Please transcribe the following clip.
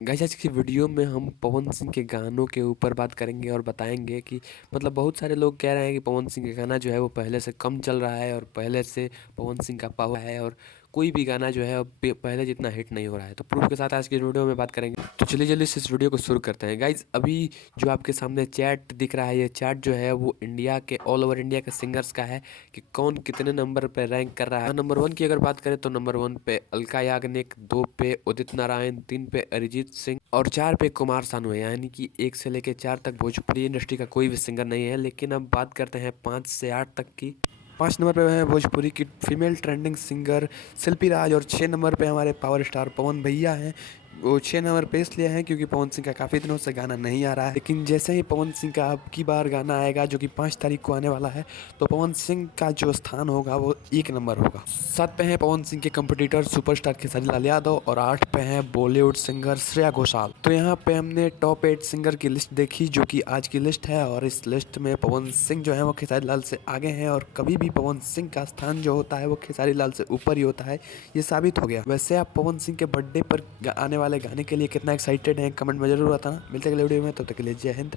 Guys आज की video में हम पवन सिंह के गानों के ऊपर बात करेंगे और बताएंगे कि मतलब बहुत सारे लोग कह रहे हैं कि पवन सिंह का गाना जो है वो पहले से कम चल रहा है और पहले से पवन सिंह का पावर है और कोई भी गाना जो है अब पहले जितना हिट नहीं हो रहा है। तो प्रूफ के साथ आज की वीडियो में बात करेंगे। तो चलिए जल्दी से इस वीडियो को शुरू करते हैं। गाइज अभी जो आपके सामने चैट दिख रहा है, ये चैट जो है वो इंडिया के ऑल ओवर इंडिया के सिंगर्स का है कि कौन कितने नंबर पे रैंक कर रहा है। नंबर 1 की अगर बात करें तो नंबर 1 पे अलका याग्निक, 2 पे उदित नारायण, 3 पे अरिजीत सिंह और 4 पे कुमार सानू है। यानी कि 1 से लेके 4 तक भोजपुरी इंडस्ट्री का कोई भी सिंगर नहीं है। लेकिन अब बात करते हैं 5 से 8 तक की। 5 नंबर पे है भोजपुरी की फीमेल ट्रेंडिंग सिंगर शिल्पी राज और 6 नंबर पे हमारे पावर स्टार पवन भैया हैं। वो 6 नंबर पे इसलिए हैं क्योंकि पवन सिंह का काफ़ी दिनों से गाना नहीं आ रहा है। लेकिन जैसे ही पवन सिंह का अब की बार गाना आएगा जो कि 5 तारीख को आने वाला है, तो पवन सिंह का जो स्थान होगा वो 1 नंबर होगा। 7 पे हैं पवन सिंह के कंपटीटर सुपरस्टार खेसारी लाल यादव और 8 पे हैं बॉलीवुड सिंगर श्रेया घोषाल। तो यहाँ पे हमने टॉप 8 सिंगर की लिस्ट देखी जो कि आज की लिस्ट है, और इस लिस्ट में पवन सिंह जो है वो खेसारी लाल से आगे हैं, और कभी भी पवन सिंह का स्थान जो होता है वो खेसारी लाल से ऊपर ही होता है, ये साबित हो गया। वैसे आप पवन सिंह के बर्थडे पर आने वाले गाने के लिए कितना एक्साइटेड हैं, कमेंट में जरूर बताना। मिलते हैं अगले वीडियो में, तब तक के लिए जय हिंद।